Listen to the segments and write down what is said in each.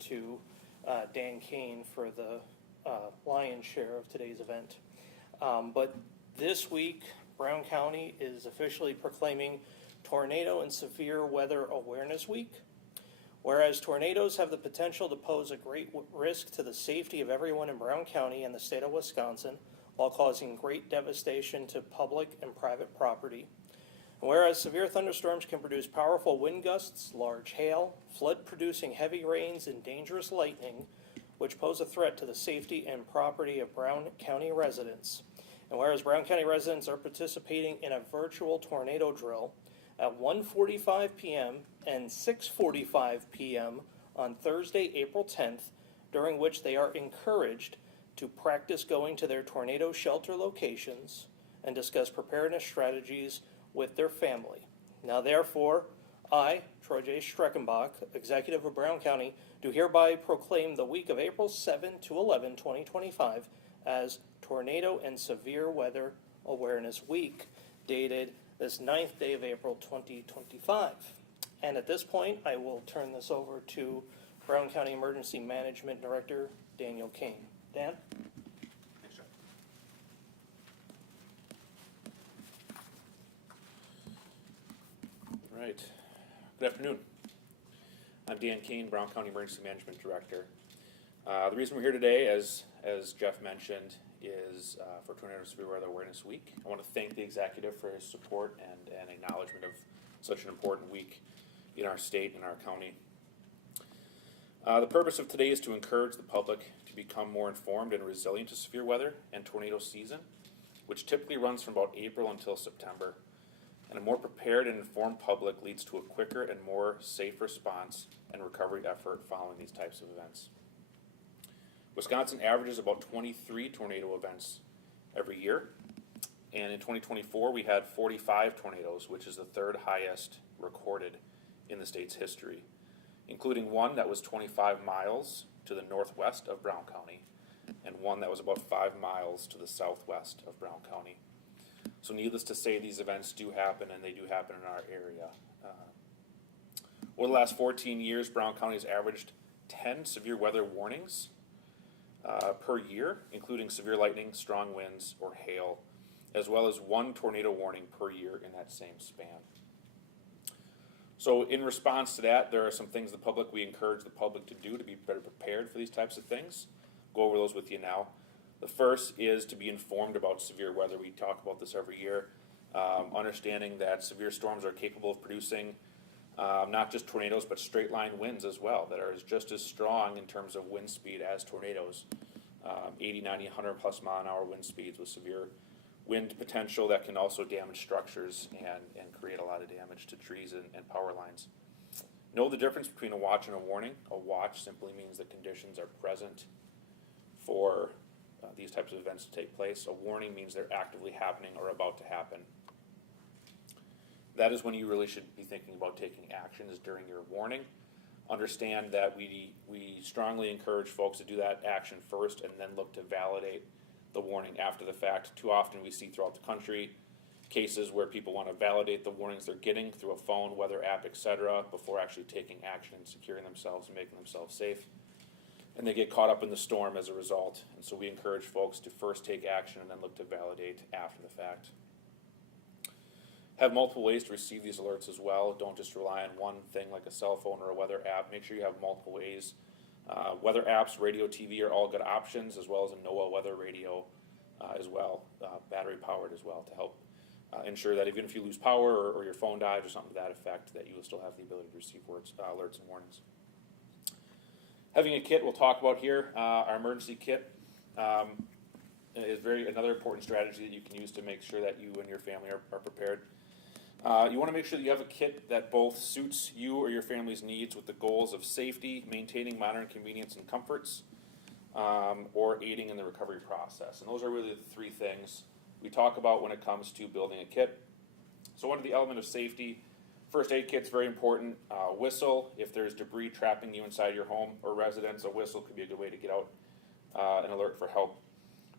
to Dan Kane for the lion's share of today's event. But this week, Brown County is officially proclaiming Tornado and Severe Weather Awareness Week. Whereas tornadoes have the potential to pose a great risk to the safety of everyone in Brown County and the state of Wisconsin, while causing great devastation to public and private property. And whereas severe thunderstorms can produce powerful wind gusts, large hail, flood-producing heavy rains, and dangerous lightning, which pose a threat to the safety and property of Brown County residents. And whereas Brown County residents are participating in a virtual tornado drill at 1:45 p.m. and 6:45 p.m. on Thursday, April 10th, during which they are encouraged to practice going to their tornado shelter locations and discuss preparedness strategies with their family. Now therefore, I, Troy J. Streckenbach, Executive of Brown County, do hereby proclaim the week of April 7 to 11, 2025 as Tornado and Severe Weather Awareness Week, dated this 9th day of April 2025. And at this point, I will turn this over to Brown County Emergency Management Director, Daniel Kane. Dan? Thanks, John. All right. Good afternoon. I'm Dan Kane, Brown County Emergency Management Director. The reason we're here today, as Jeff mentioned, is for Tornado and Severe Weather Awareness Week. I want to thank the executive for his support and acknowledgement of such an important week in our state and our county. The purpose of today is to encourage the public to become more informed and resilient to severe weather and tornado season, which typically runs from about April until September. And a more prepared and informed public leads to a quicker and more safe response and recovery effort following these types of events. Wisconsin averages about 23 tornado events every year, and in 2024 we had 45 tornadoes, which is the third highest recorded in the state's history, including one that was 25 miles to the northwest of Brown County and one that was about 5 miles to the southwest of Brown County. So needless to say, these events do happen, and they do happen in our area. Over the last 14 years, Brown County has averaged 10 severe weather warnings per year, including severe lightning, strong winds, or hail, as well as one tornado warning per year in that same span. So in response to that, there are some things we encourage the public to do to be better prepared for these types of things. Go over those with you now. The first is to be informed about severe weather. We talk about this every year. Understanding that severe storms are capable of producing not just tornadoes, but straight line winds as well, that are just as strong in terms of wind speed as tornadoes. 80, 90, 100 plus mile an hour wind speeds with severe wind potential that can also damage structures and create a lot of damage to trees and power lines. Know the difference between a watch and a warning. A watch simply means that conditions are present for these types of events to take place. A warning means they're actively happening or about to happen. That is when you really should be thinking about taking actions during your warning. Understand that we strongly encourage folks to do that action first and then look to validate the warning after the fact. Too often we see throughout the country cases where people want to validate the warnings they're getting through a phone, weather app, etc., before actually taking action and securing themselves and making themselves safe. And they get caught up in the storm as a result. And so we encourage folks to first take action and then look to validate after the fact. Have multiple ways to receive these alerts as well. Don't just rely on one thing like a cell phone or a weather app. Make sure you have multiple ways. Weather apps, radio, TV are all good options, as well as a NOAA weather radio as well, battery powered as well, to help ensure that even if you lose power or your phone dies or something to that effect, that you will still have the ability to receive alerts and warnings. Having a kit we'll talk about here. Our emergency kit is another important strategy that you can use to make sure that you and your family are prepared. You want to make sure that you have a kit that both suits you or your family's needs with the goals of safety, maintaining modern convenience and comforts, or aiding in the recovery process. And those are really the three things we talk about when it comes to building a kit. So under the element of safety, first aid kit's very important. Whistle, if there's debris trapping you inside your home or residence, a whistle could be a good way to get out an alert for help.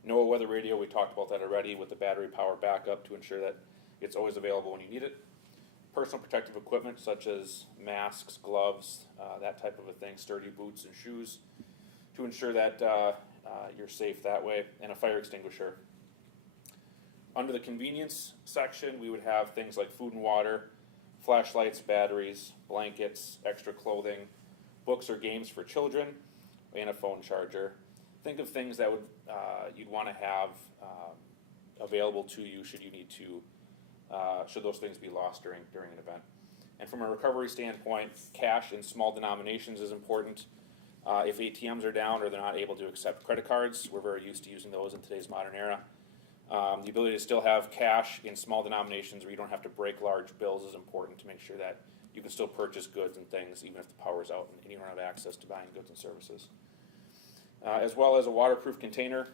NOAA weather radio, we talked about that already, with the battery power backup to ensure that it's always available when you need it. personal protective equipment such as masks, gloves, that type of a thing, sturdy boots and shoes to ensure that you're safe that way, and a fire extinguisher. Under the convenience section, we would have things like food and water, flashlights, batteries, blankets, extra clothing, books or games for children, and a phone charger. Think of things that would you'd want to have available to you should you need to, should those things be lost during an event. And from a recovery standpoint, cash in small denominations is important. If ATMs are down or they're not able to accept credit cards, we're very used to using those in today's modern era. The ability to still have cash in small denominations where you don't have to break large bills is important to make sure that you can still purchase goods and things even if the power's out and you don't have access to buying goods and services. As well as a waterproof container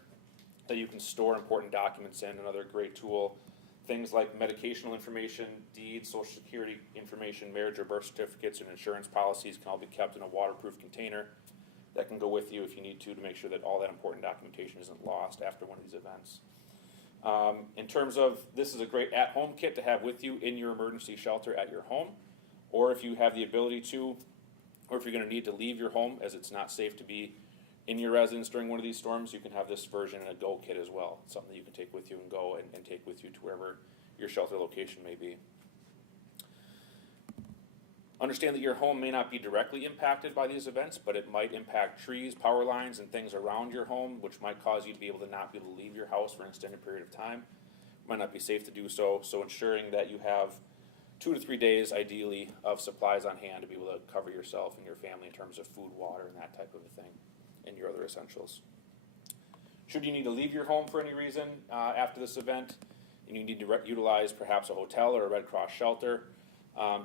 that you can store important documents in, another great tool. Things like medicational information, deeds, social security information, marriage or birth certificates, and insurance policies can all be kept in a waterproof container that can go with you if you need to make sure that all that important documentation isn't lost after one of these events. In terms of, this is a great at-home kit to have with you in your emergency shelter at your home, or if you have the ability to, or if you're going to need to leave your home as it's not safe to be in your residence during one of these storms, you can have this version in a go kit as well. It's something that you can take with you and go and take with you to wherever your shelter location may be. Understand that your home may not be directly impacted by these events, but it might impact trees, power lines, and things around your home, which might cause you to be able to not be able to leave your house for an extended period of time. It might not be safe to do so, so ensuring that you have 2 to 3 days, ideally, of supplies on hand to be able to cover yourself and your family in terms of food, water, and that type of a thing, and your other essentials. Should you need to leave your home for any reason after this event, and you need to utilize perhaps a hotel or a Red Cross shelter,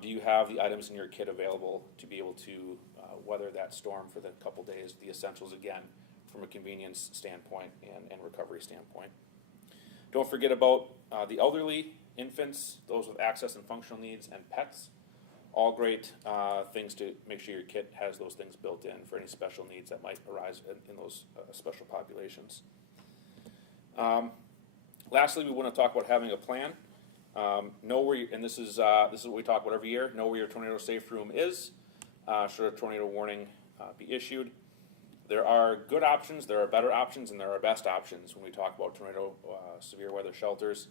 do you have the items in your kit available to be able to weather that storm for the couple days, the essentials again, from a convenience standpoint and recovery standpoint. Don't forget about the elderly, infants, those with access and functional needs, and pets. All great things to make sure your kit has those things built in for any special needs that might arise in those special populations. Lastly, we want to talk about having a plan. Know where you, and this is what we talk about every year, know where your tornado safe room is, should a tornado warning be issued. There are good options, there are better options, and there are best options when we talk about tornado severe weather shelters.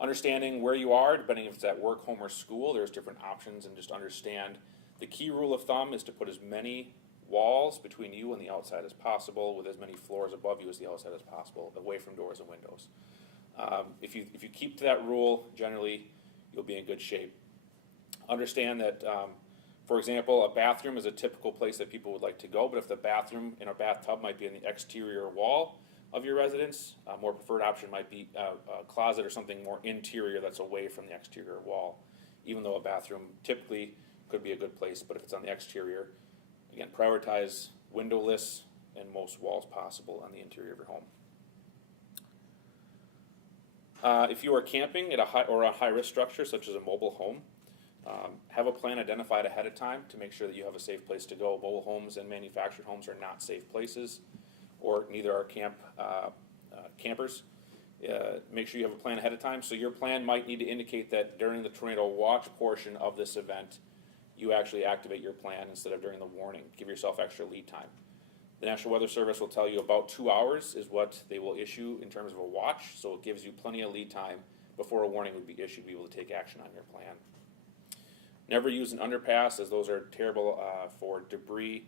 Understanding where you are, depending if it's at work, home, or school, there's different options, and just understand the key rule of thumb is to put as many walls between you and the outside as possible, with as many floors above you as the outside as possible, away from doors and windows. If you keep to that rule, generally you'll be in good shape. Understand that, for example, a bathroom is a typical place that people would like to go, but if the bathroom in a bathtub might be in the exterior wall of your residence, a more preferred option might be a closet or something more interior that's away from the exterior wall, even though a bathroom typically could be a good place, but if it's on the exterior, again, prioritize windowless and most walls possible on the interior of your home. If you are camping at a high-risk structure, such as a mobile home, have a plan identified ahead of time to make sure that you have a safe place to go. Mobile homes and manufactured homes are not safe places, or neither are campers. Make sure you have a plan ahead of time. So your plan might need to indicate that during the tornado watch portion of this event, you actually activate your plan instead of during the warning. Give yourself extra lead time. The National Weather Service will tell you about 2 hours is what they will issue in terms of a watch, so it gives you plenty of lead time before a warning would be issued to be able to take action on your plan. Never use an underpass, as those are terrible for debris.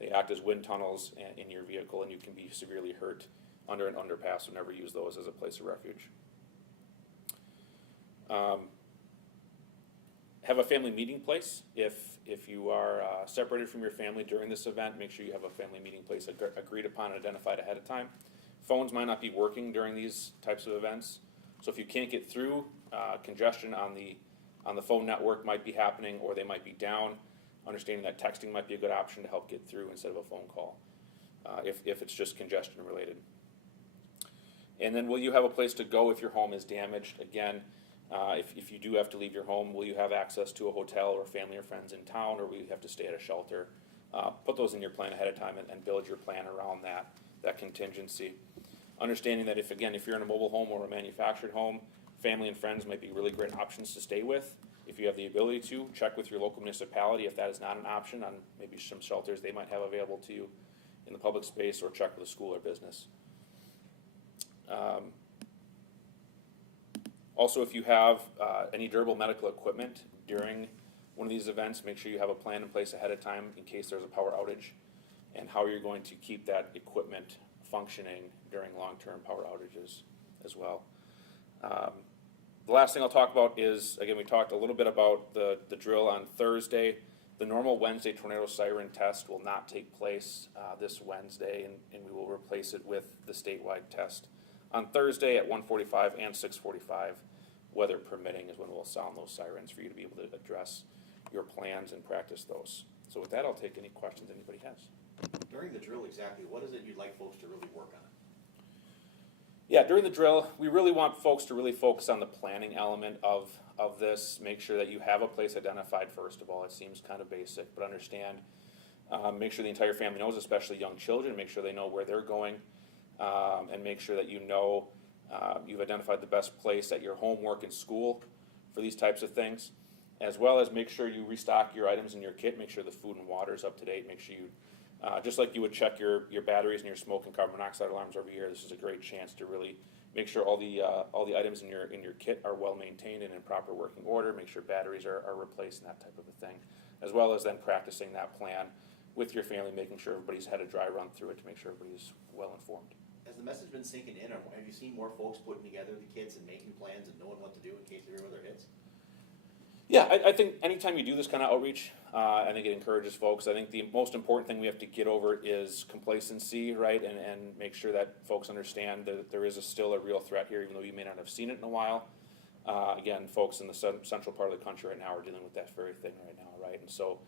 They act as wind tunnels in your vehicle, and you can be severely hurt under an underpass, so never use those as a place of refuge. Have a family meeting place. If you are separated from your family during this event, make sure you have a family meeting place agreed upon and identified ahead of time. Phones might not be working during these types of events, so if you can't get through, congestion on the phone network might be happening, or they might be down. Understanding that texting might be a good option to help get through instead of a phone call, if it's just congestion related. And then, will you have a place to go if your home is damaged? Again, if you do have to leave your home, will you have access to a hotel or family or friends in town, or will you have to stay at a shelter? Put those in your plan ahead of time and build your plan around that contingency. Understanding that if you're in a mobile home or a manufactured home, family and friends might be really great options to stay with. If you have the ability to, check with your local municipality if that is not an option on maybe some shelters they might have available to you in the public space, or check with a school or business. Also, if you have any durable medical equipment during one of these events, make sure you have a plan in place ahead of time in case there's a power outage, and how you're going to keep that equipment functioning during long-term power outages as well. The last thing I'll talk about is, again, we talked a little bit about the drill on Thursday. The normal Wednesday tornado siren test will not take place this Wednesday, and we will replace it with the statewide test on Thursday at 1:45 and 6:45, weather permitting, is when we'll sound those sirens for you to be able to address your plans and practice those. So with that, I'll take any questions anybody has. During the drill, exactly, what is it you'd like folks to really work on? Yeah, during the drill, we really want folks to really focus on the planning element of this. Make sure that you have a place identified first of all. It seems kind of basic, but understand, make sure the entire family knows, especially young children, make sure they know where they're going, and make sure that you know you've identified the best place at your home, work, and school for these types of things, as well as make sure you restock your items in your kit, make sure the food and water is up to date, make sure you just like you would check your batteries and your smoke and carbon monoxide alarms every year, this is a great chance to really make sure all the items in your kit are well maintained and in proper working order. Make sure batteries are replaced and that type of a thing, as well as then practicing that plan with your family, making sure everybody's had a dry run through it to make sure everybody's well informed. Has the message been sinking in, or have you seen more folks putting together the kits and making plans and knowing what to do in case every weather hits? Yeah, I think anytime you do this kind of outreach, I think it encourages folks. I think the most important thing we have to get over is complacency, right? And make sure that folks understand that there is still a real threat here, even though you may not have seen it in a while. Again, folks in the central part of the country right now are dealing with that very thing right now, right? And so,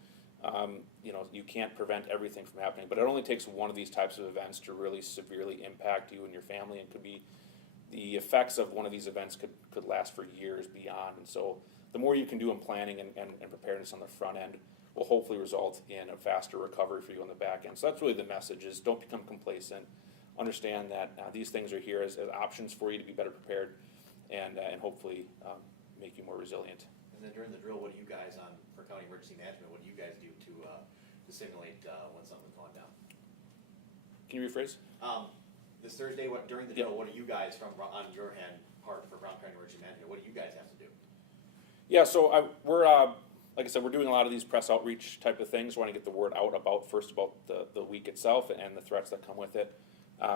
you can't prevent everything from happening, but it only takes one of these types of events to really severely impact you and your family, and could be, the effects of one of these events could last for years beyond. And so, the more you can do in planning and preparedness on the front end will hopefully result in a faster recovery for you on the back end. So that's really the message, is don't become complacent. Understand that these things are here as options for you to be better prepared and hopefully make you more resilient. And then during the drill, what do you guys for county emergency management, what do you guys do to simulate when something's gone down? Can you rephrase? This Thursday, during the drill, what do you guys on your hand part for Brown County Emergency Management, what do you guys have to do? Yeah, so we're like I said, we're doing a lot of these press outreach type of things. We want to get the word out about the week itself and the threats that come with it.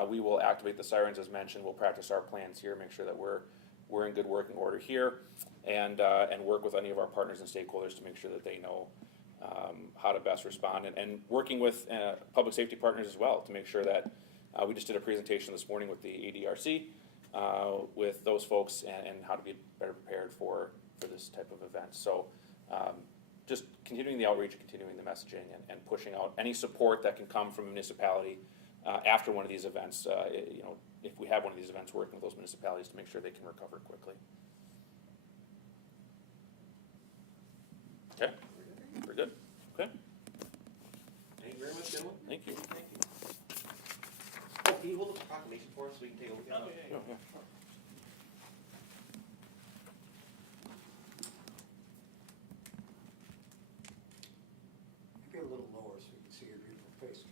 We will activate the sirens as mentioned. We'll practice our plans here, make sure that we're in good working order here, and work with any of our partners and stakeholders to make sure that they know how to best respond, and working with public safety partners as well to make sure that we just did a presentation this morning with the ADRC with those folks and how to be better prepared for this type of event. So just continuing the outreach, continuing the messaging, and pushing out any support that can come from a municipality after one of these events. If we have one of these events, working with those municipalities to make sure they can recover quickly. Okay, very good. Okay, Thank you very much, gentlemen. thank you. Thank you. Oh, can you hold up the proclamation for us so we can take a look at it? Yeah, yeah. Get a little lower so you can see your beautiful face.